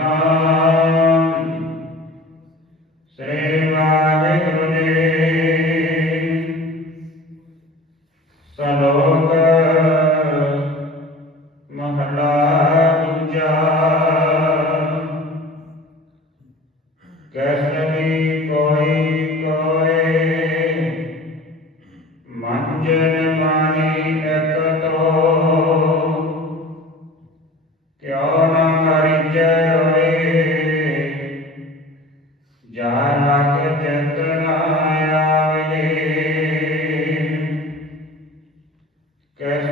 Amém. Cash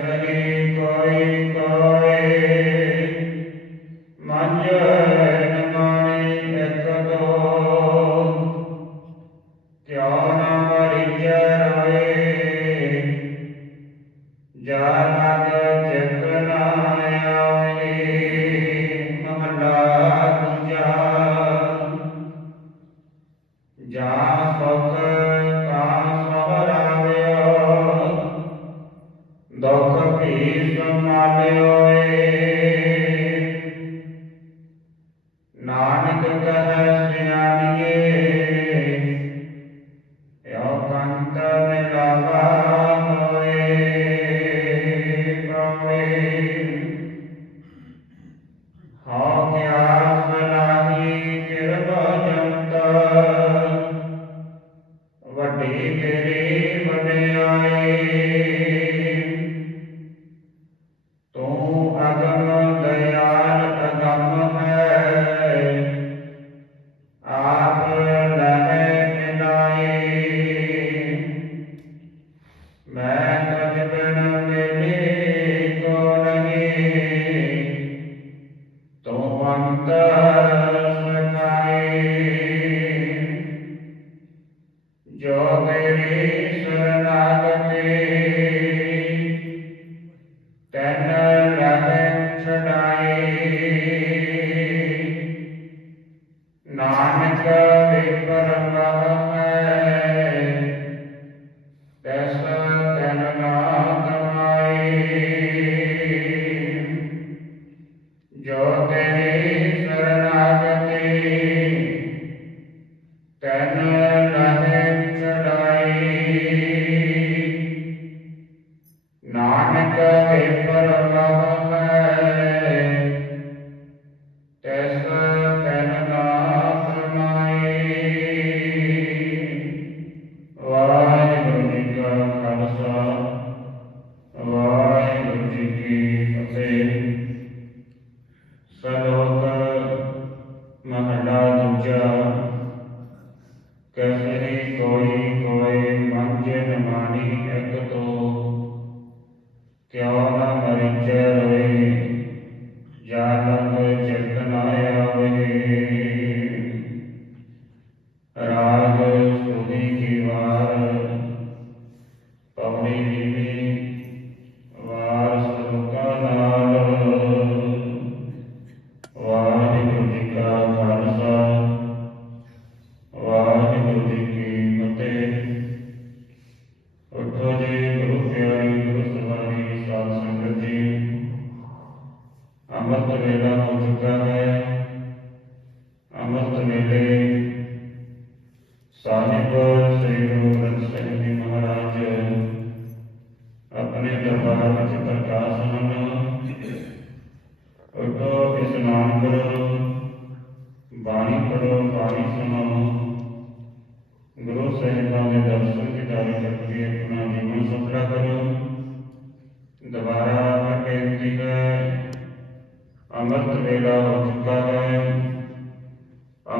परमः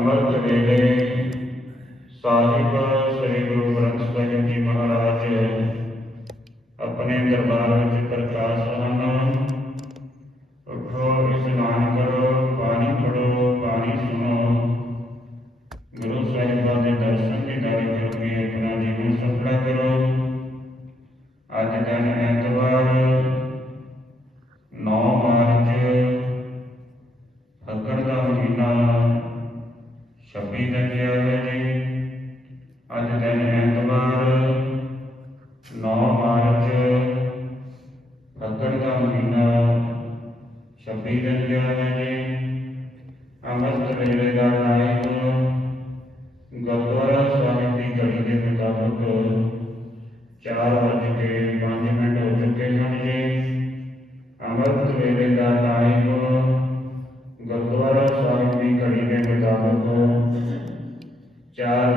頑張ってね。ਫੱਗਣ ਦਾ ਮਹੀਨਾ 26 ਦਿਨ ਗਿਆ ਹੈ ਜੀ ਅੰਮ੍ਰਿਤ ਵੇਲੇ ਦਾ ਟਾਈਮ ਗੁਰਦੁਆਰਾ ਸਾਹਿਬ ਦੀ ਘੜੀ ਦੇ ਮੁਤਾਬਕ ਚਾਰ ਵੱਜ ਕੇ ਪੰਜ ਮਿੰਟ ਹੋ ਚੁੱਕੇ ਹਨ ਜੀ। ਅੰਮ੍ਰਿਤ ਵੇਲੇ ਦਾ ਟਾਈਮ ਗੁਰਦੁਆਰਾ ਸਾਹਿਬ ਦੀ ਘੜੀ ਦੇ ਮੁਤਾਬਕ ਚਾਰ